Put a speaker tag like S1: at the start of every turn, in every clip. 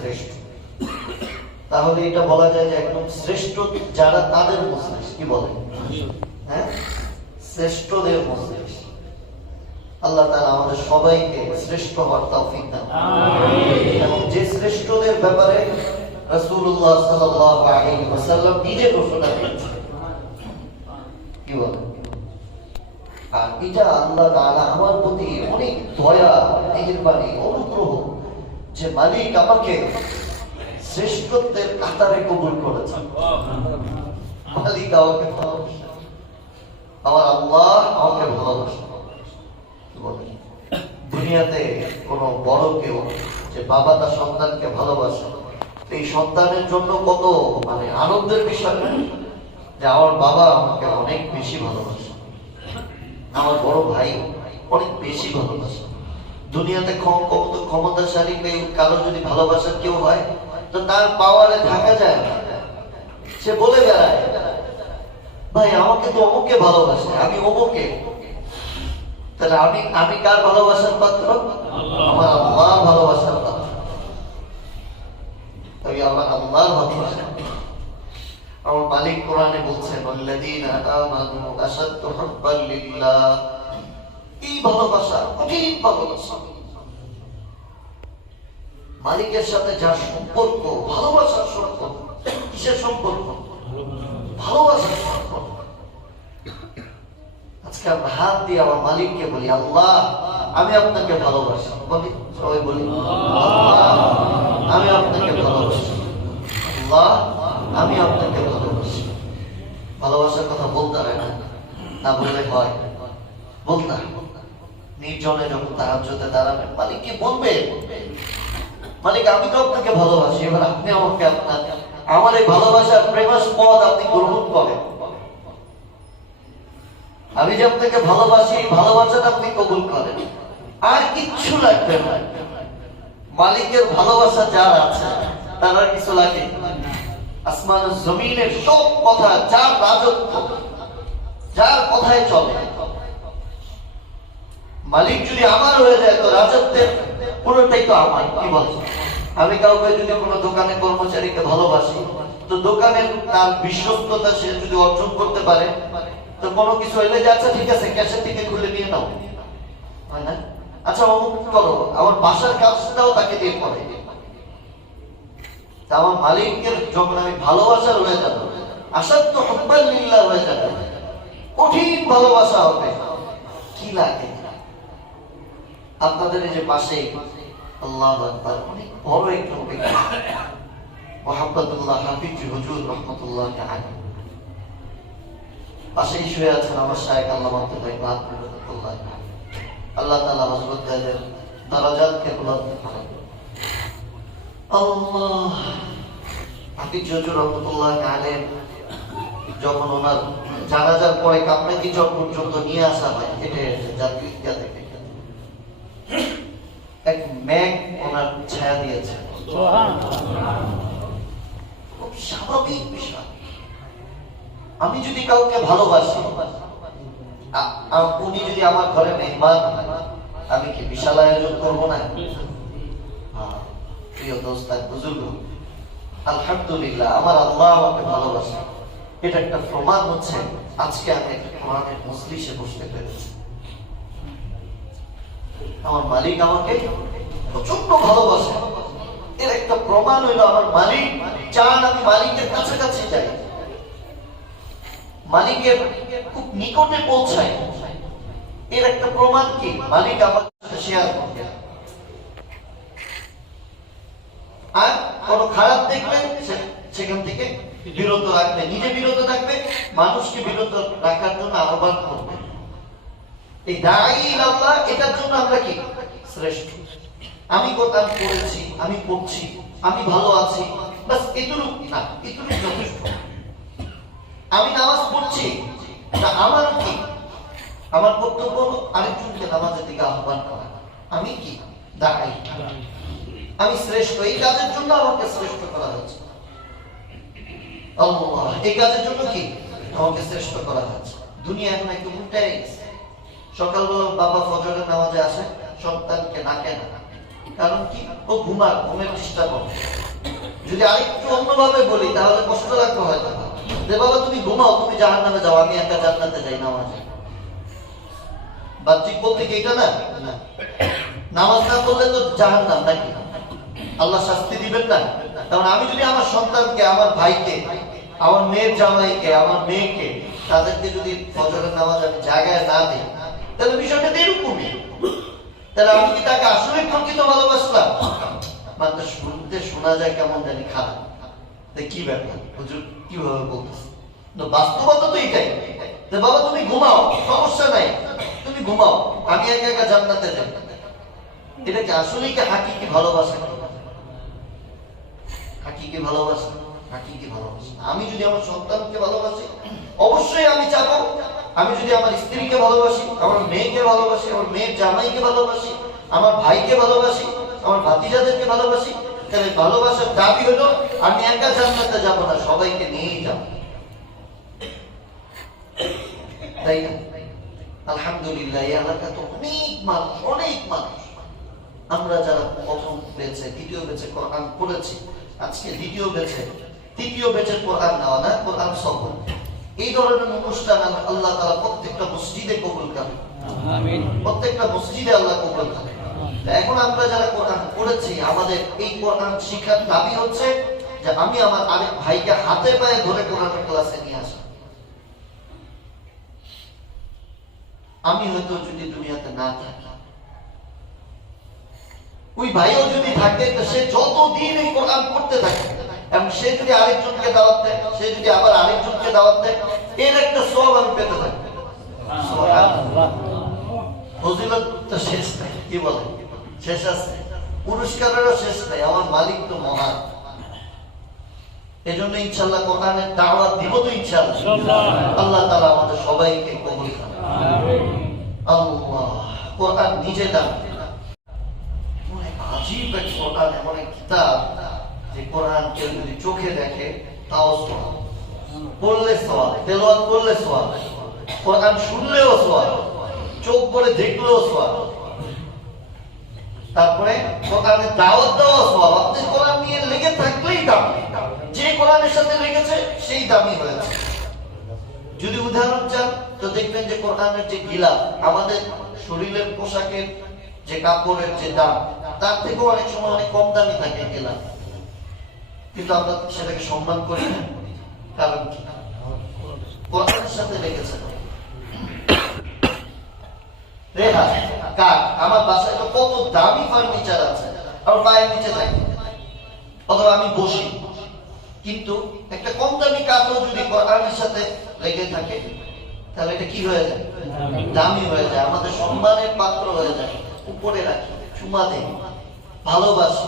S1: শ্রেষ্ঠ। তাহলে এটা বলা যায় যে একদম শ্রেষ্ঠ যারা তাদের মজলিস। কি বলে? হ্যাঁ? শ্রেষ্ঠদের মজলিস। আল্লাহ তাআলা আমাদের সবাইকে শ্রেষ্ঠ হওয়ার তৌফিক দান এবং যে শ্রেষ্ঠদের ব্যাপারে রাসূলুল্লাহ সাল্লাল্লাহু আলাইহি ওয়াসাল্লাম নিজে ঘোষণা দিয়েছেন। কি বলে? আর এটা আল্লাহ তাআলা আমার প্রতি অনেক দয়া মেহেরবানি অনুগ্রহ যে মালিক আমাকে শ্রেষ্ঠত্বের কাতারে কবুল করেছেন মালিক আমাকে ভালোবাসে। আমার আল্লাহ আমাকে ভালোবাসে। দুনিয়াতে কোনো বড় কেউ যে বাবা তার সন্তানকে ভালোবাসে, এই সন্তানের জন্য কত মানে আনন্দের বিষয়। যে আমার বাবা আমাকে অনেক বেশি ভালোবাসে। আমার বড় ভাই অনেক বেশি ভালোবাসে। দুনিয়াতে ক্ষমতাশালী কেউ, কারও যদি ভালোবাসার কেউ হয়, তো তার পাওয়ারে থাকা যায় না। সে বলে বেড়ায়, ভাই, আমাকে তো অমুককে ভালোবাসে, আমি অমুকে। তাহলে আমি আমি কার ভালোবাসার পাত্র? আমার আল্লাহ ভালোবাসার পাত্র। তবে আমার আল্লাহ ভালোবাসা। আমার মালিক কোরআনে বলছেন আল্লাযীনা আমানু আশাদ্দু হুব্বান লিল্লাহ। এই ভালোবাসা কঠিন ভালোবাসা। মালিকের সাথে যার সম্পর্ক, ভালোবাসার সম্পর্ক, কিসের সম্পর্ক? ভালোবাসার সম্পর্ক। আজকে আমরা হাত দিয়ে আমার মালিককে বলি, আল্লাহ, আমি আপনাকে ভালোবাসি। বলি, সবাই বলি আমি আপনাকে ভালোবাসি। আল্লাহ, আমি আপনাকে ভালোবাসি। ভালোবাসার কথা বলতে হয় না বললে হয়। বলতে। নির্জনে যখন তাহাজ্জুদে দাঁড়াবেন, মালিক কি বলবে? মালিক, আমি তো আপনাকে ভালোবাসি, এবার আপনি আমাকে আপনার, আমার এই ভালোবাসার প্রেমাস পদ আপনি গ্রহণ করেন। আমি যে আপনাকে ভালোবাসি, এই ভালোবাসাটা আপনি কবুল করেন। আর কিচ্ছু লাগবে না। মালিকের ভালোবাসা যার আছে, তার আর কিছু লাগে আসমান জমিনের সব কথা যার রাজত্ব, যার কথায় চলে। মালিক যদি আমার হয়ে যায়, তো রাজত্বের পুরোটাই তো আমার, কি বলে আমি কাউকে যদি কোনো দোকানে কর্মচারীকে ভালোবাসি, তো দোকানের তার বিশ্বস্ততা সে যদি অর্জন করতে পারে, তো কোনো কিছু হইলে যে আচ্ছা ঠিক আছে, ক্যাশের থেকে খুলে নিয়ে নাও। আচ্ছা অমুক করো, আমার বাসার কাজটাও তাকে দিয়ে আমার মালিকের যখন আমি ভালোবাসার হয়ে যাব আসার তো লিল্লাহ হয়ে যাবে, কঠিন ভালোবাসা হবে। কি লাগে? আপনাদের যে পাশে আল্লাহ আকবার, অনেক বড় একটা ব্যক্তি মোহাম্মদুল্লাহ হাফিজ হুজুর রহমতুল্লাহ আলাইহি। পাশেই শুয়ে আছেন আমার শায়েখ আল্লাহ আল্লাহ বুলন্দ করেন আল্লাহ! হাফিজ হুজুর রহমতুল্লাহ যখন ওনার জানাজার পরে কাপড়ে কিচর পর্যন্ত নিয়ে আসা হয়, হেঁটে জাতীয় ইতিহাস থেকে এক মেঘ ওনার ছায়া দিয়েছে খুব স্বাভাবিক বিষয়। আমি যদি কাউকে ভালোবাসি উনি যদি আমার ঘরে মেহমান আমি কি বিশাল আয়োজন করব না? হ্যাঁ, প্রিয় বুজুর্গ আলহামদুলিল্লাহ আমার আল্লাহ আমাকে ভালোবাসে। এটা একটা প্রমাণ হচ্ছে আজকে আমি একটা কোরআনের মজলিসে বসতে পেরেছি। আমার মালিক আমাকে প্রচণ্ড ভালোবাসে। এর একটা প্রমাণ হইল আমার মালিক চান আমি মালিকের কাছাকাছি যাই। মালিকের খুব নিকটে পৌঁছাই এর একটা প্রমাণ কি? মালিক আমার সাথে শেয়ার আর কোনো খারাপ দেখলে সে- সেখান থেকে বিরত রাখবে, নিজে বিরত থাকবে, মানুষকে বিরত রাখার জন্য আহ্বান করবে। এই দায়ী আল্লাহ, এটার জন্য আমরা কি? শ্রেষ্ঠ। আমি কোরআন পড়েছি, আমি পড়ছি, আমি ভালো আছি বাস এটুকু না এটুকু যথেষ্ট। আমি নামাজ পড়ছি না আমার কি? আমার কর্তব্য হলো আরেকজনকে নামাজের দিকে আহ্বান করা। আমি কি? দাঁড়াই। আমি শ্রেষ্ঠ, এই কাজের জন্য আমাকে শ্রেষ্ঠ করা হয়েছে। এই কাজের জন্য কি? আমাকে শ্রেষ্ঠ করা হয়েছে। দুনিয়া এখন একটু উল্টাই গেছে। সকালবেলা বাবা ফজরের নামাজে আসে, সন্তানকে ডাকে না কারণ কি ও ঘুমার ঘুমের চেষ্টা করে। যদি আরেকটু অন্যভাবে বলি, তাহলে কষ্ট লাগবে হয়তো। যে বাবা তুমি ঘুমাও, তুমি জাহান নামে যাও, আমি একা জান্নাতে যাই নামাজে। বাহ্যিক বলতে কি এটা না। নামাজ না পড়লে তো জাহান নাম নাকি? আল্লাহ শাস্তি দিবেন না? কারণ আমি যদি আমার সন্তানকে, আমার ভাইকে, আমার মেয়ের জামাইকে, আমার মেয়েকে, তাদেরকে যদি ফজরের নামাজ আমি জায়গায় না দিই, তাহলে বিষয়টা এরকমই তাহলে আমি কি তাকে আসলে প্রকৃত ভালোবাসলাম? মানে শুনতে শোনা যায় কেমন জানি খারাপ। তো কি ব্যাপার? হুজুর, কীভাবে বলতেছে? বাস্তবতা তো এটাই। যে বাবা, তুমি ঘুমাও, সমস্যা নাই। তুমি ঘুমাও, আমি একা একা জান্নাতে যাই। এটা কি আসলেই কি হাকিকি ভালোবাসা? হাকিকি ভালোবাসা? হাকিকি ভালোবাসা। আমি যদি আমার সন্তানকে ভালোবাসি, অবশ্যই আমি চাবো আমি যদি আমার স্ত্রীকে ভালোবাসি, আমার মেয়েকে ভালোবাসি, আমার মেয়ের জামাইকে ভালোবাসি, আমার ভাইকে ভালোবাসি, আমার ভাতিজাদেরকে ভালোবাসি, তাহলে ভালোবাসার দাবি হলো আমি একা জান্নাতে যাব না, সবাইকে নিয়েই যাব। তাই না? আলহামদুলিল্লাহ, এই এলাকা তো অনেক মানুষ অনেক মানুষ। আমরা যারা প্রথম বেঁচে দ্বিতীয় বেঁচে কোরআন পড়েছি, আজকে দ্বিতীয় বেঁচে তৃতীয় বেঁচে কোরআন নেওয়া না, কোরআন সফর এই ধরনের অনুষ্ঠান আল্লাহ- তালা প্রত্যেকটা মসজিদে কবুল
S2: আমিন।
S1: প্রত্যেকটা মসজিদে আল্লাহ কবুল করেন। তা এখন আমরা যারা কোরআন পড়েছি আমাদের এই কোরআন শিক্ষার দাবি হচ্ছে যে আমি আমার আরেক ভাইকে হাতে পায়ে ধরে কোরআনের ক্লাসে নিয়ে আসা আমি হয়তো যদি দুনিয়াতে না থাকি ওই ভাইও যদি থাকে তো সে যতদিন এই কোরআন পড়তে থাকে এবং সে যদি আরেকজনকে দাওয়াত দেয় সে যদি আবার আরেকজনকে দাওয়াত দেয় এর একটা সব আমি পেতে থাকি। ফজিলত তো শেষ নাই কি বলে শেষ আছে। পুরস্কারেরও শেষ নাই আমার মালিক তো মহান। এই জন্য ইনশাল্লাহ কোরআনের দাওয়াত দিব তো ইনশাল্লাহ আল্লাহ তালা আমাদের সবাইকে কবুল করেন। আল্লাহ কোরআন নিজে দান। অনেক আজীব এক কোরআন এমন এক কিতাব। কোরআন কেউ যদি চোখে দেখে, তাও করলে কোরআন শুনলেও চোখ করে দেখলেও তারপরে কোরআনের দাওয়াত দেওয়া আপনি কোরআন নিয়ে লেগে থাকলেই দাম। যে কোরআনের সাথে লেগেছে, সেই দামি হয়েছে যদি উদাহরণ চান, তো দেখবেন যে কোরআনের যে গিলা আমাদের শরীরের পোশাকের যে কাপড়ের যে দাম, তার থেকেও অনেক সময় অনেক কম দামি থাকে গেলা কিন্তু আমরা সেটাকে সম্মান করি না কারণ কি? কোরআনের সাথে লেগেছে। রেহা আমার বাসায় তো কত দামি ফার্নিচার আছে। আর পায়ের নিচে থাকে অথবা আমি বসি। কিন্তু একটা কম দামি কাপড় যদি কোরআনের সাথে লেগে থাকে, তাহলে এটা কি হয়ে যায়? দামি হয়ে যায়। আমাদের সম্মানের পাত্র হয়ে যায়। উপরে রাখি, চুমা দেই, ভালোবাসি।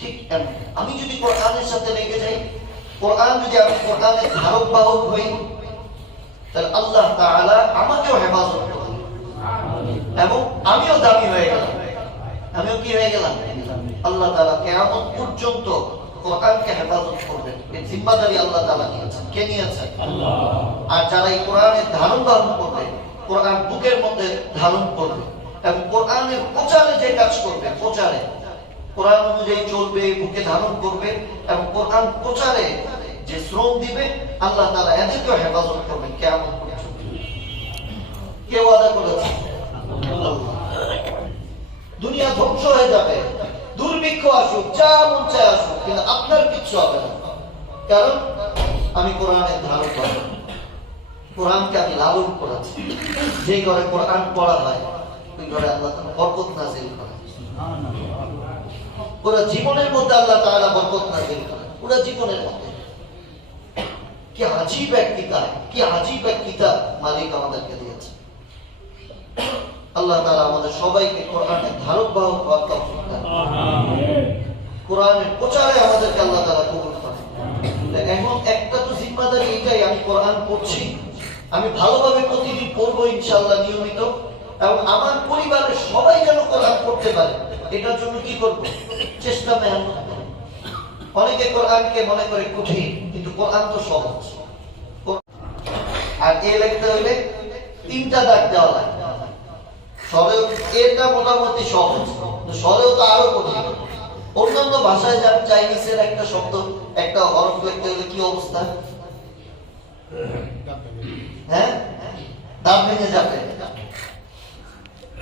S1: ঠিক এমন আমি যদি কোরআনের সাথে লেগে যাই কোরআন যদি আমি কোরআনের ধারক বাহক হই তাহলে আল্লাহ তাআলা আমাকেও হেফাজত করবেন। এবং আমিও দামি হয়ে গেলাম। আমিও কি হয়ে গেলাম? আল্লাহ তাআলা কিয়ামত পর্যন্ত কোরআনকে হেফাজত করবেন। এই জিম্মাদারি আল্লাহ তাআলা নিয়েছেন। কে নিয়েছেন? আর যারা এই কোরআনের ধারণ ধারণ করবে কোরআন বুকের মধ্যে ধারণ করবে এবং কোরআনের প্রচারে যে কাজ করবে প্রচারে কোরআন অনুযায়ী চলবে, বুকে ধারণ করবে এবং কোরআন প্রচারে যে শ্রম দিবে, আল্লাহ তাআলা এদেরকেও হেফাজত করবেন কেমন পর্যন্ত। কে ওয়াদা করেছে? দুনিয়া ধ্বংস হয়ে যাবে, দুর্ভিক্ষ আসুক, যা মন চায় আসুক, কিন্তু আপনার কিচ্ছু হবে না। কারণ আমি কোরআনের ধারণ করব কোরআনকে আমি লালন করেছি। যে ঘরে কোরআন পড়া হয়, ওই ঘরে আল্লাহ তাআলা বরকত নাজিল করে পুরো জীবনের মধ্যে আল্লাহ তাআলা বরকত নাজিল করে পুরো জীবনের মধ্যে। কি আজীব এক কিতাব কি আজীব এক কিতাব মালিক আমাদেরকে দিয়েছে। আল্লাহ তাআলা আমাদের সবাইকে কোরআনের ধারক বাহক হওয়ার তৌফিক দান কোরআনের প্রচারে আমাদেরকে আল্লাহ তাআলা কবুল করেন। এখন একটা তো জিম্মাদারি এটাই আমি কোরআন পড়ছি আমি ভালোভাবে প্রতিদিন পড়ব ইনশাআল্লাহ নিয়মিত। এবং আমার পরিবারের সবাই যেন কোরআন পড়তে পারে, এটার জন্য কি করব? চেষ্টা মেহনত করব। অনেকে কোরআনকে মনে করে কঠিন, কিন্তু কোরআন তো সহজ। আর এ লিখতে হইলে তিনটা দাগ দেওয়া লাগে। সরেও এটা মোটামুটি সহজ সরেও তো আরও কঠিন। অন্যান্য ভাষায় যার চাইনিজের একটা শব্দ, একটা হরফ লিখতে গেলে কি অবস্থা? হ্যাঁ? দাম ভেঙে যাবে।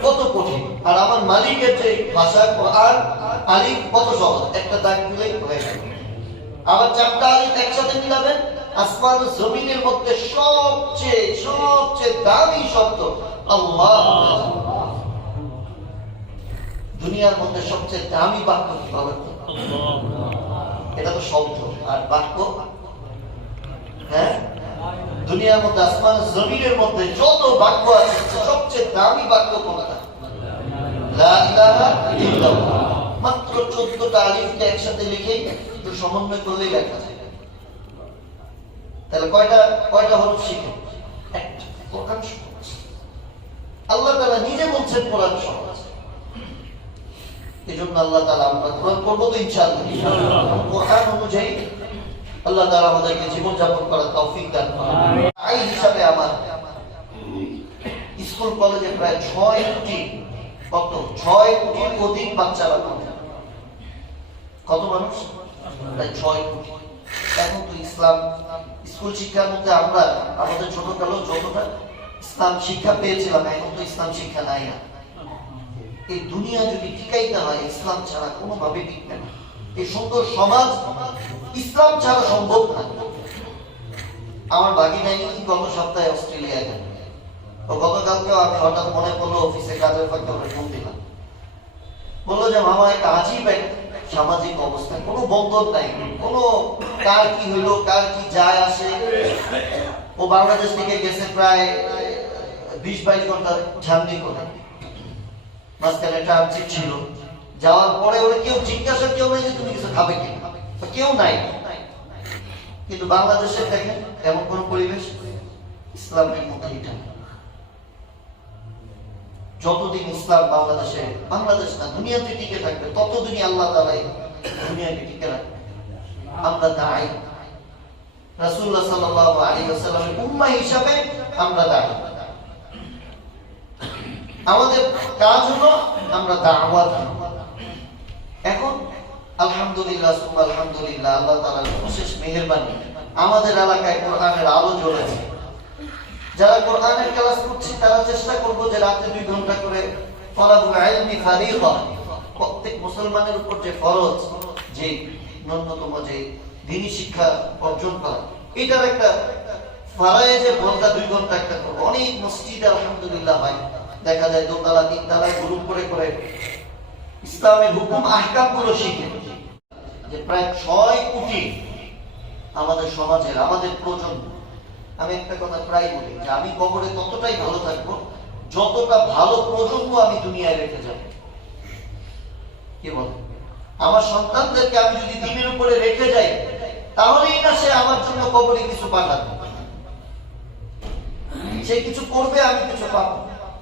S1: কত কঠিন? আর আমার মালিকের যে ভাষা কোরআন আলিফ কত সহজ? একটা দাগ দিলেই হয়ে গেল আবার চারটা আলিফ একসাথে মিলাবেন আসমান জমিনের মধ্যে সবচেয়ে সবচেয়ে দামি শব্দ আল্লাহ। দুনিয়ার মধ্যে সবচেয়ে দামি বাক্য কি বলেন এটা তো শব্দ আর বাক্য। হ্যাঁ? দুনিয়ার মধ্যে আসমান, জমিনের মধ্যে যত বাক্য আছে, সবচেয়ে দামি বাক্য কোনটা। মাত্র চোদ্দটা আলিফকে একসাথে লিখে একটু সমন্বয় করলেই লেখা যায়। তাহলে কয়টা কয়টা শিখে? আল্লাহ তাআলা নিজে বলছেন সহজ। এই জন্য আল্লাহ তাআলা আমরা করব তো ইনশাআল্লাহ। কোরআন অনুযায়ী আল্লাহ তাআলা আমাদেরকে জীবন যাপন করার তৌফিক দান করেন। আই হিসাবে আমার স্কুল কলেজে প্রায় ছয় কোটি কত? ছয় কোটির অধিক বাচ্চারা পড়ে কত মানুষ? প্রায় ছয় কোটি এখন তো ইসলাম স্কুল শিক্ষার মধ্যে আমরা আমাদের ছোটকালেও যতটা ইসলাম শিক্ষা পেয়েছিলাম এখন তো ইসলাম শিক্ষা নাই না। এই দুনিয়া যদি টিকাইতে হয় ইসলাম ছাড়া কোনোভাবে টিকবে না। এই সুন্দর সমাজ ইসলাম ছাড়া সম্ভব না। আমার বাকি নাই গত সপ্তাহে অস্ট্রেলিয়ায় গেল। তো গতকালকে আমি হঠাৎ মনে পড়ল অফিসে কাজের ফাঁকে ওকে ফোন দিলাম। বলল যে, মামা, একটা আজীব সামাজিক অবস্থা। কোনো বন্ধন নাই। কোনো কার কি হইল, কার কি যায় আসে। ও বাংলাদেশ থেকে গেছে প্রায় বিশ বাইশ ঘণ্টা ঝান্ডি করে। মাঝখানে ট্রানজিট ছিল। যাওয়ার পরে ওরা কেউ জিজ্ঞাসা, কেউ নেই যে তুমি কিছু খাবে কি? কেউ নাই। কিন্তু বাংলাদেশে দেখেন এমন কোন পরিবেশ? ইসলামের এটা যতদিন ইসলাম বাংলাদেশে, বাংলাদেশ না, দুনিয়াতে টিকে থাকবে, ততদিনই আল্লাহ তালাই দুনিয়াকে টিকে রাখবে। আমরা দাঁড়াই আলাইহি ওয়াসাল্লামের উম্মাহ হিসাবে আমরা দাঁড়াই আমাদের কাজ হলো আমরা দাওয়াত এখন আলহামদুলিল্লাহ আলহামদুলিল্লাহ, আল্লাহ বিশেষ মেহেরবানি আমাদের এলাকায় কোরআনের আলো জ্বলেছে। যারা কোরআনের ক্লাস করছি, তারা চেষ্টা করব যে রাতে দুই ঘণ্টা করে ফারিদা প্রত্যেক মুসলমানের উপর যে ফরজ, যে ন্যূনতম যে দিনী শিক্ষা অর্জন করা, এটার একটা ঘণ্টা দুই ঘণ্টা একটা করব অনেক মসজিদে আলহামদুলিল্লাহ হয়। দেখা যায় দোতলা, তিনতলায় গ্রুপ করে করে ইসলামের হুকুম আহকামগুলো শিখে। যে প্রায় ছয় কোটি আমাদের সমাজের, আমাদের প্রজন্ম, আমি একটা কথা প্রায় বলি যে আমি কবরে ততটাই ভালো থাকব, যতটা ভালো প্রজন্ম আমি দুনিয়ায় রেখে যাব। কি বল? আমার সন্তানদেরকে আমি যদি দিনের উপরে রেখে যাই, তাহলেই না সে আমার জন্য কবরে কিছু পাঠাবে। সে কিছু করবে, আমি কিছু পাবো।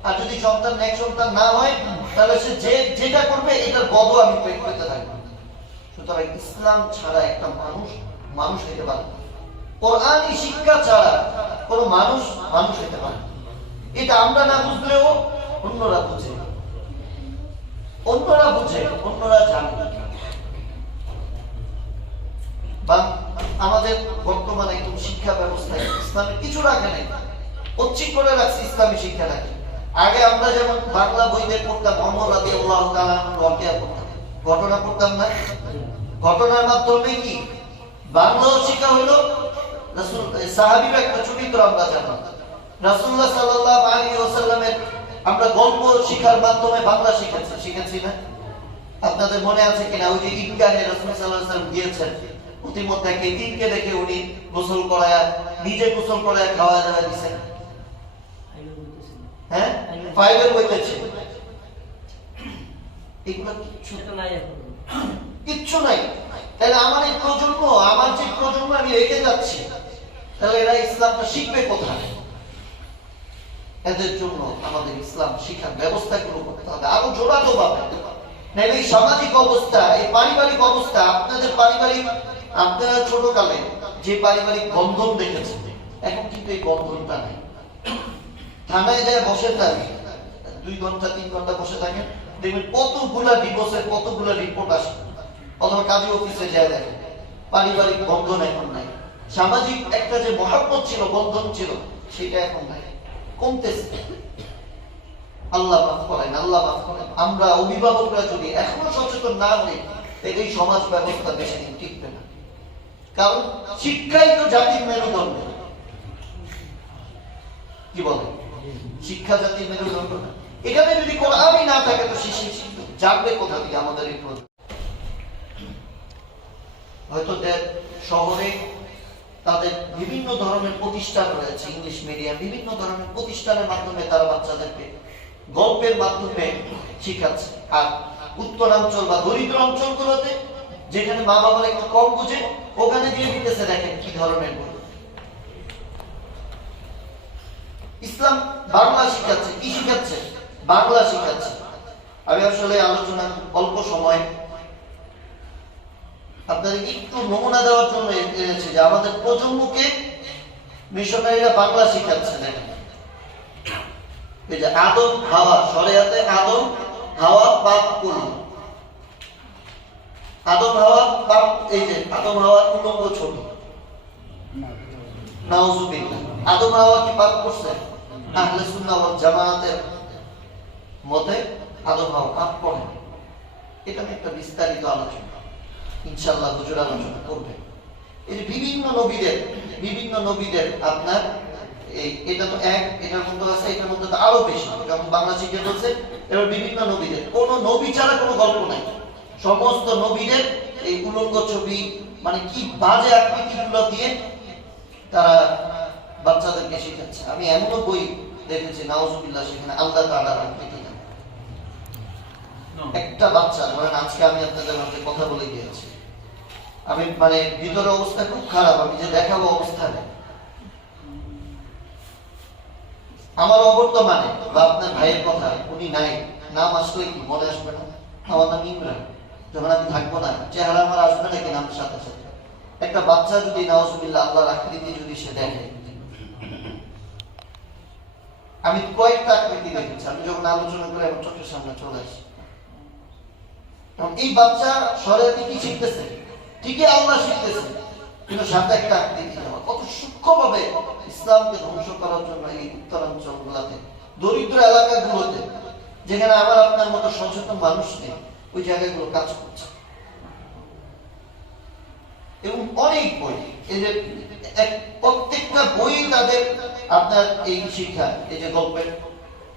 S1: আর যদি সন্তান, এক সন্তান না হয়, তাহলে সে যে যেটা করবে, এটার বদ আমি পেতে সুতরাং ইসলাম ছাড়া একটা মানুষ মানুষ হতে পারে। কোরআনী শিক্ষা ছাড়া কোনো মানুষ মানুষ হতে পারে এটা আমরা না বুঝলেও অন্যরা বুঝে। অন্যরা বুঝে, অন্যরা জানে। বা আমাদের বর্তমানে একদম শিক্ষা ব্যবস্থায় ইসলামের কিছু রাখে নাই। ঐচ্ছিক করে রাখছে ইসলামী শিক্ষা রাখে আগে আমরা যেমন বাংলা বইতে পড়তাম, অমর আল্লাহ রকেয়া পড়তাম। ঘটনা পড়তাম না? ঘটনার মাধ্যমে কি? বাংলাও শিক্ষা হলো সাহাবীর একটা চরিত্র আমরা জানলাম রাসূলুল্লাহ সাল্লাল্লাহু আলাইহি ওয়াসাল্লামের আমরা গল্প শিখার মাধ্যমে বাংলা শিখেছি শিখেছি না? আপনাদের মনে আছে কিনা? ওই যে ঈদগাহে রাসূল সাল্লাল্লাহু গিয়েছেন। প্রতিমধ্যে এক এতিমকে দেখে উনি গোসল করায়া, নিজে গোসল করায়া খাওয়া দাওয়া দিয়েছেন হ্যাঁ? ফাইবার বইতেছে এগুলো কিচ্ছু কিচ্ছু নাই। তাহলে আমার এই প্রজন্ম, আমার যে প্রজন্ম আমি রেখে যাচ্ছি, তাহলে এরা ইসলামটা শিখবে কোথায়? এদের জন্য আমাদের ইসলাম শিক্ষার ব্যবস্থাগুলো করতে হবে, আরও জোরালো ভাবে। এই সামাজিক অবস্থা, এই পারিবারিক অবস্থা, আপনাদের পারিবারিক, আপনারা ছোটকালে যে পারিবারিক বন্ধন দেখেছেন, এখন কিন্তু এই বন্ধনটা নেই। থানায় যায়, বসে থাকে। দুই ঘণ্টা, তিন ঘণ্টা বসে থাকেন। দেখবেন কতগুলা ডিভোর্সের কতগুলা রিপোর্ট আসে। অথবা কাজী অফিসে যায় দেখেন পারিবারিক বন্ধন এখন নাই। সামাজিক একটা যে মহাব্বত ছিল, বন্ধন ছিল, সেটা এখন নাই। কমতেছে। আল্লাহ মাফ করেন, আল্লাহ মাফ করেন। আমরা অভিভাবকরা যদি এখনও সচেতন না হই এই সমাজ ব্যবস্থা বেশি দিন টিকবে না। কারণ শিক্ষাই তো জাতির মেরুদণ্ড। কি বলে? শিক্ষা জাতির মেরুদণ্ড না। এখানে যদি কোরআনই না থাকে, তো শিশু শিশু জানবে কোথা থেকে আমাদের এই? হয়তো শহরে তাদের বিভিন্ন ধরনের প্রতিষ্ঠান রয়েছে ইংলিশ মিডিয়াম বিভিন্ন ধরনের প্রতিষ্ঠানের মাধ্যমে তারা বাচ্চাদেরকে গল্পের মাধ্যমে শিখাচ্ছে। আর উত্তরাঞ্চল বা দরিদ্র অঞ্চলগুলোতে যেখানে মা বাবার একটু কম বুঝে, ওখানে দিয়ে দিতেছে, দেখেন কি ধরনের বই। ইসলাম বাংলা শিখাচ্ছে, কি শিখাচ্ছে? বাংলা শিখাচ্ছে। আমি আসলে আলোচনা অল্প সময় আপনাদের একটু নমুনা দেওয়ার জন্য এনেছে যে আমাদের প্রজন্মকে মিশনারিরা বাংলা শিখাচ্ছে দেখেন এই যে আদম, হাওয়া সরেয়াতে আদম, হাওয়া, পাপ করল আদম, হাওয়া, পাপ, এই যে আদম হাওয়ার উলঙ্গ, ছোট। আদম, হাওয়া কি পাপ করছে? আহলে সুন্নাহ ওয়াল জামাতের মতে আদম, হাওয়া পাপ করে। এটা একটা বিস্তারিত আলোচনা। ইনশাআল্লাহ হুজুর আলোচনা করবে। এই যে বিভিন্ন নবীদের বিভিন্ন নবীদের আপনার এই এটা তো এক, এটার মধ্যে আছে, এটার মধ্যে তো আরও বেশি। বাংলা শিখে বলছে, এবার বিভিন্ন নবীদের। কোন নবী ছাড়া কোনো গল্প নাই। সমস্ত নবীদের এই উলঙ্গ ছবি মানে কি বাজে আকৃতি গুলো দিয়ে তারা বাচ্চাদেরকে শেখাচ্ছে। আমি এমনও বই দেখেছি, নাউজুবিল্লাহ, সেখানে আল্লাহ তাআলার আকৃতি। একটা বাচ্চা, ধরেন আজকে আমি আপনাদের মধ্যে কথা বলে গিয়েছি। আমি মানে ভিতরে অবস্থা খুব খারাপ, আমি যে দেখাবো অবস্থা আমার অবর্তমানে, বা আপনার ভাইয়ের কথা উনি নাই, নাম আসলে কি, মনে আসবে না? আমার নাম ইমরান। যখন আমি থাকব না, চেহারা আমার আসবে নাকি নাম সাথে সাথে? একটা বাচ্চা যদি নাওজুবিল্লাহ আল্লাহর আকৃতি যদি সে দেখে। আমি কয়েকটা আকৃতি দেখেছি, আমি যখন আলোচনা করে আমার চোখের সামনে চলে আসি। এই বাচ্চা শরীরে কি শিখতেছে, ঠিকই আল্লাহ শিখতেছে, কিন্তু সাথে একটা দেওয়া কত সূক্ষ্মভাবে ইসলামকে ধ্বংস করার জন্য এই উত্তরাঞ্চল গুলাতে দরিদ্র এলাকাগুলোতে, যেখানে আমার আপনার মতো সচেতন মানুষ নেই, ওই জায়গাগুলো কাজ করছে। এবং অনেক বই, এই যে প্রত্যেকটা বই তাদের আপনার এই শিক্ষা, এই যে গল্পের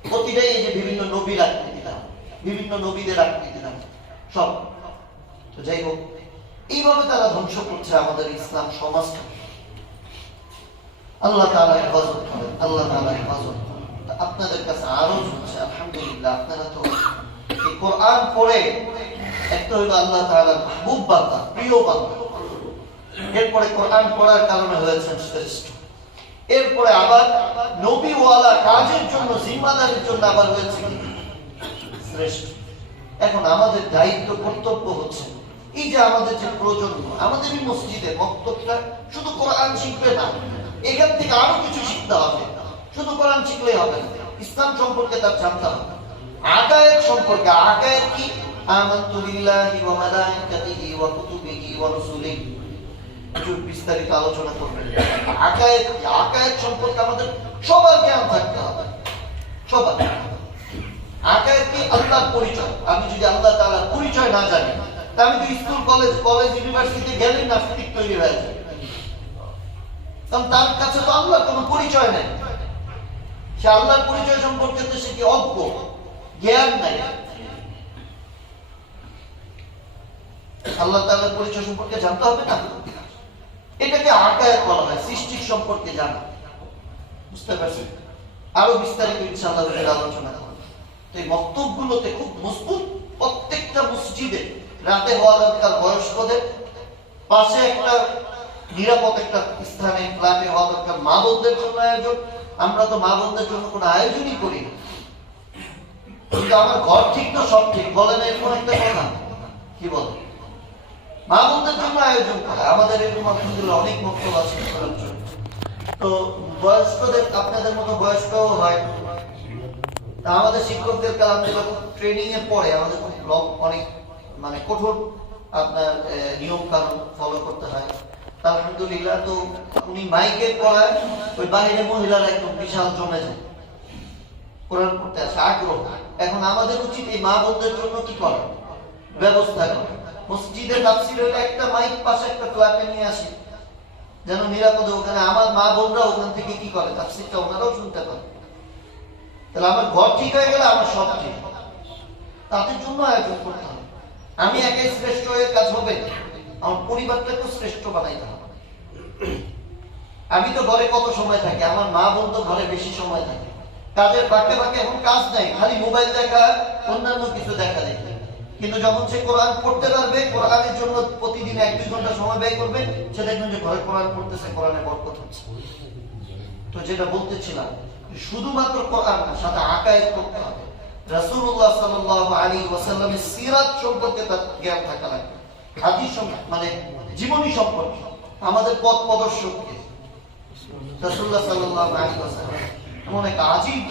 S1: প্রতিটাই এই যে বিভিন্ন নবীর আকৃতি দাম বিভিন্ন নবীদের আকৃতি দাম সব তো যাই হোক, এইভাবে তারা ধ্বংস করছে আমাদের ইসলাম সমাজকে। আল্লাহ তাআলা হেফাজত করেন, আল্লাহ তাআলা হেফাজত করেন। আপনাদের কাছে আরও শুনছে, আলহামদুলিল্লাহ, আপনারা তো কোরআন পড়ে একটা হইল আল্লাহ প্রিয় এরপরে কোরআন পড়ার কারণে হয়েছেন শ্রেষ্ঠ। এরপরে আবার নবীওয়ালা কাজের জন্য, জিম্মাদারির জন্য আবার হয়েছে শ্রেষ্ঠ। এখন আমাদের দায়িত্ব, কর্তব্য হচ্ছে এই যে আমাদের যে প্রজন্ম, আমাদের এই মসজিদে বক্তব্যটা শুধু কোরআন শিখবে না, এখান থেকে আরও কিছু শিখতে হবে। শুধু কোরআন শিখলেই হবে ইসলাম সম্পর্কে তার জানতে হবে। আকায়েত সম্পর্কে কি? আমানতু ওয়া মালাইকাতিহি ওয়া কুতুবিহি ওয়া রুসুলিহি। একটু বিস্তারিত আলোচনা করবেন। আকায়েত? আকায়েত সম্পর্কে আমাদের সবার জ্ঞান থাকতে হবে। সবার। আকায়েত কি আল্লাহর পরিচয়। আমি যদি আল্লাহ তাআলার পরিচয় না জানি তা আমি তো স্কুল, কলেজ কলেজ, ইউনিভার্সিটি গেলেই নাস্তিক তৈরি হয়ে যায় কারণ তার কাছে তো আল্লাহর কোনো পরিচয় নেই। সে আল্লাহর পরিচয় সম্পর্কে তো সে কি অজ্ঞ? জ্ঞান নাই। আল্লাহ তাআলার পরিচয় সম্পর্কে জানতে হবে না? এটাকে আকায়াত বলা হয়, সৃষ্টির সম্পর্কে জানা। বুঝতে পারছেন? আরও বিস্তারিত ইনশাআল্লাহ আলোচনা এই বক্তব্যগুলোতে খুব মজবুত প্রত্যেকটা মসজিদে রাতে হওয়া দরকার বয়স্কদের। পাশে একটা নিরাপদ একটা স্থানে ফ্ল্যাটে হওয়া দরকার মা বোনদের জন্য আয়োজন। আমরা তো মা বোনদের জন্য কোনো আয়োজনই করি কিন্তু আমার ঘর ঠিক তো সব ঠিক বলেন এরকম একটা কথা। কি বলেন মা বোনদের জন্য আয়োজন করা। আমাদের এরকম আলহামদুলিল্লাহ অনেক বক্তব্য আছে। করার জন্য। তো বয়স্কদের, আপনাদের মতো বয়স্কও হয় তা আমাদের শিক্ষকদের কালাম যখন ট্রেনিং এর পরে আমাদের খুব লং অনেক মানে কঠোর আপনার নিয়ম কানুন ফলো করতে হয়। আলহামদুলিল্লাহ তো উনি মাইকে পড়ায় ওই বাইরে মহিলারা একদম বিশাল জমে যায় কোরআন পড়তে আসে, আগ্রহ। এখন আমাদের উচিত এই মা বোনদের জন্য কি করা? ব্যবস্থা করা। মসজিদের তাফসির হলে একটা মাইক পাশে একটা ফ্ল্যাটে নিয়ে আসি। যেন নিরাপদে ওখানে আমার মা বোনরা ওখান থেকে কি করে? তাফসিরটা ওনারাও শুনতে পারে তাহলে আমার ঘর ঠিক হয়ে গেলে আমার সব ঠিক। তাদের জন্য আয়োজন করতে হবে। আমি একাই শ্রেষ্ঠ হয়ে কাজ হবে। আমার পরিবারটাকেও শ্রেষ্ঠ বানাইতে হবে। আমি তো ঘরে কত সময় থাকি? আমার মা বোন তো ঘরে বেশি সময় থাকে। কাজের ফাঁকে ফাঁকে এখন কাজ নাই। খালি মোবাইল দেখা, অন্যান্য কিছু দেখা দেখে। কিন্তু যখন সে কোরআন পড়তে পারবে, কোরআনের জন্য প্রতিদিন এক দুই ঘণ্টা সময় ব্যয় করবে, সে দেখবেন যে ঘরে কোরআন পড়তেছে, কোরআনে বরকত হচ্ছে। তো যেটা বলতেছিলাম শুধুমাত্র কোরআন না, সাথে আকায়েত করতে হবে। রাসূলুল্লাহ সাল্লাল্লাহু আলাইহি ওয়াসাল্লামের সিরাত সম্পর্কে তার জ্ঞান থাকা লাগবে। হাদিস মানে জীবনী সম্পর্কে। আমাদের পথ প্রদর্শককে। রাসূলুল্লাহ সাল্লাল্লাহু আলাইহি ওয়াসাল্লাম, এমন এক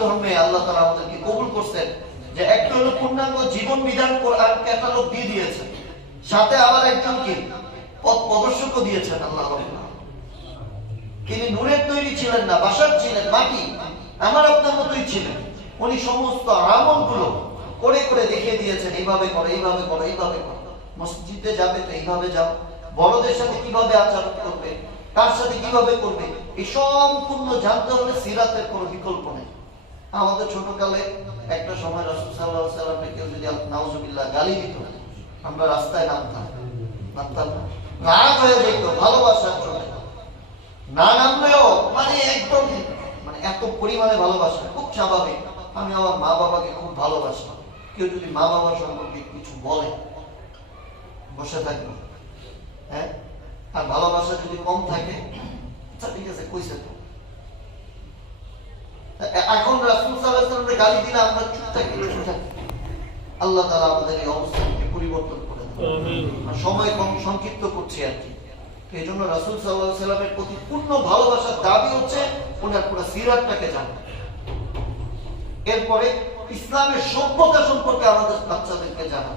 S1: ধর্মে আল্লাহ তাআলা আমাদেরকে কবুল করছেন যে একটা হলো পূর্ণাঙ্গ জীবন বিধান কোরআন ক্যাটালগ দিয়ে দিয়েছেন। সাথে আবার একজন কি? পথ প্রদর্শকও দিয়েছেন আল্লাহ রাব্বুল। তিনি নূরের তৈরি ছিলেন না, বাসার ছিলেন, মাটি। আমার আপনার মতোই ছিলেন। উনি সমস্ত আমলগুলো করে করে দেখিয়ে দিয়েছেন, এইভাবে করো এইভাবে করো এইভাবে করো। মসজিদে যাবে তো এইভাবে যাও। বড়দের সাথে কীভাবে আচরণ করবে? কার সাথে কীভাবে করবে? এই সম্পূর্ণ জানতে হলে সিরাতের কোনো বিকল্প নেই। আমাদের ছোটকালে একটা সময় রসুল সাল্লাহ সাল্লামকে কেউ যদি নাউজুবিল্লাহ গালি দিত, আমরা রাস্তায় নামতাম। নামতাম রাগ হয়ে যেত, ভালোবাসার জন্য। না নামলেও মানে একদম মানে এত পরিমাণে ভালোবাসা খুব স্বাভাবিক। আমি আমার মা বাবাকে খুব ভালোবাসি। কেউ যদি মা বাবা সম্পর্কে কিছু বলে বসে থাকব। হ্যাঁ? আর ভালোবাসা যদি কম থাকে আচ্ছা ঠিক আছে কইছে তো। এখন রাসূল গালি দিলে আমরা চুপ থাকি চুপ থাকি। আল্লাহ তাআলা আমাদের এই অবস্থাকে পরিবর্তন করে দেন। সময় কম সংক্ষিপ্ত করছি আর কি। এই জন্য রাসুল সাল্লামের প্রতি পূর্ণ ভালোবাসার দাবি হচ্ছে, ওনার পুরো সিরাতটাকে এরপরে ইসলামের সভ্যতা সম্পর্কে আমাদের বাচ্চাদেরকে জানা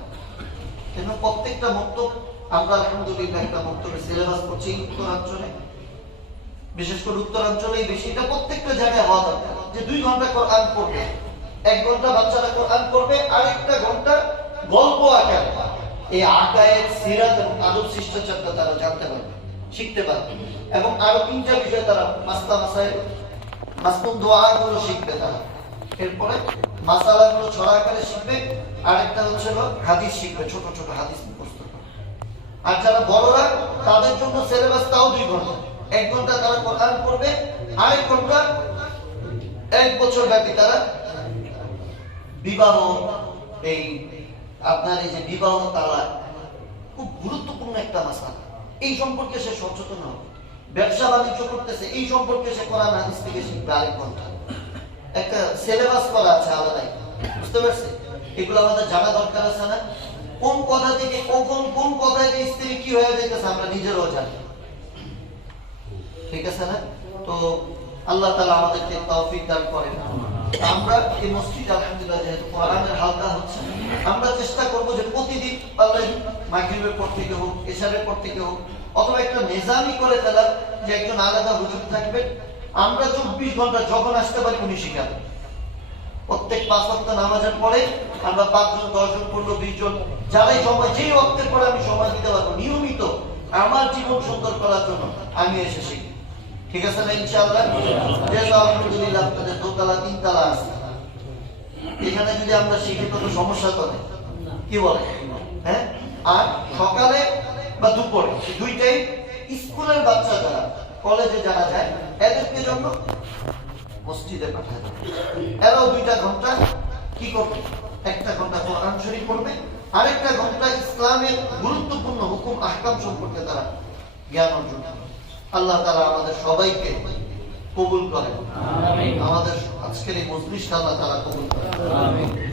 S1: কেন প্রত্যেকটা মক্তব, আমরা আলহামদুলিল্লাহ একটা মক্তবের সিলেবাস করছি উত্তরাঞ্চলে। বিশেষ করে উত্তরাঞ্চলেই বেশি, এটা প্রত্যেকটা জায়গায় হওয়া দরকার যে দুই ঘণ্টা কোরআন পড়বে। এক ঘণ্টা বাচ্চারা কোরআন পড়বে আর একটা ঘণ্টা গল্প আকারে এই আকায়ের সিরাত এবং আদব শিষ্টাচারটা তারা জানতে পারবে। শিখতে পারবে। এবং আরও তিনটা বিষয় তারা মাস্তা মাসায় মাসনুন দোয়াগুলো শিখবে তারা। এরপরে মাসালাগুলো ছড়া আকারে শিখবে। আরেকটা হচ্ছে হাদিস শিখবে, ছোট ছোট হাদিস মুখস্থ। আর যারা বড়রা, তাদের জন্য সিলেবাস তাও দুই ঘণ্টা। এক ঘণ্টা তারা কোরআন পড়বে, আরেক ঘণ্টা এক বছর ব্যাপী তারা বিবাহ। এই আপনার এই যে বিবাহ তালাক, খুব গুরুত্বপূর্ণ একটা মাসা এই সম্পর্কে সে সচেতন হবে। ব্যবসা বাণিজ্য করতেছে, এই সম্পর্কে সে কোরআন হাদিস থেকে শিখবে আরেক ঘণ্টা। একটা সিলেবাস করা আছে আলাদাই, বুঝতে পারছে এগুলো আমাদের জানা দরকার আছে না? কোন কথা থেকে কখন, কোন কথায় যে স্ত্রী কি হয়ে যাইতেছে আমরা নিজেরাও জানি। ঠিক আছে না? তো আল্লাহ তালা আমাদেরকে তৌফিক দান করেন। আমরা এই মসজিদ আলহামদুলিল্লাহ যেহেতু কোরআনের হালকা হচ্ছে আমরা চেষ্টা করব যে প্রতিদিন পারলে মাগরিবের পর থেকে হোক এশারের পর থেকে হোক অথবা একটা নিজামি করে ফেলার যে একজন আলাদা হুজুর থাকবে আমরা চব্বিশ ঘণ্টা যখন আসতে পারি উনি শিখাবেন। প্রত্যেক পাঁচ ওয়াক্ত নামাজের পরে আমরা পাঁচজন দশজন পনেরো বিশ জন যারাই সময় যেই ওয়াক্তের পরে আমি সময় দিতে পারব নিয়মিত আমার জীবন সুন্দর করার জন্য আমি এসে শিখি ঠিক আছে না ইনশাআল্লাহ? আলহামদুলিল্লাহ আপনাদের দোতলা তিনতলা আছে। এখানে যদি আমরা শিখি কোনো সমস্যা নেই। কি বলে? হ্যাঁ? আর সকালে বা দুপুরে দুইটাই স্কুলের বাচ্চা যারা কলেজে যারা যায় এদেরকে জন্য? মসজিদে পাঠায়। এরাও দুইটা ঘণ্টা কি করবে? একটা ঘণ্টা কোরআন শরীফ পড়বে আরেকটা ঘণ্টা ইসলামের গুরুত্বপূর্ণ হুকুম আহকাম সম্পর্কে তারা জ্ঞান অর্জন করবে। আল্লাহ তারা আমাদের সবাইকে কবুল করেন আমাদের আজকের এই মজলিসটা আল্লাহ তারা কবুল করেন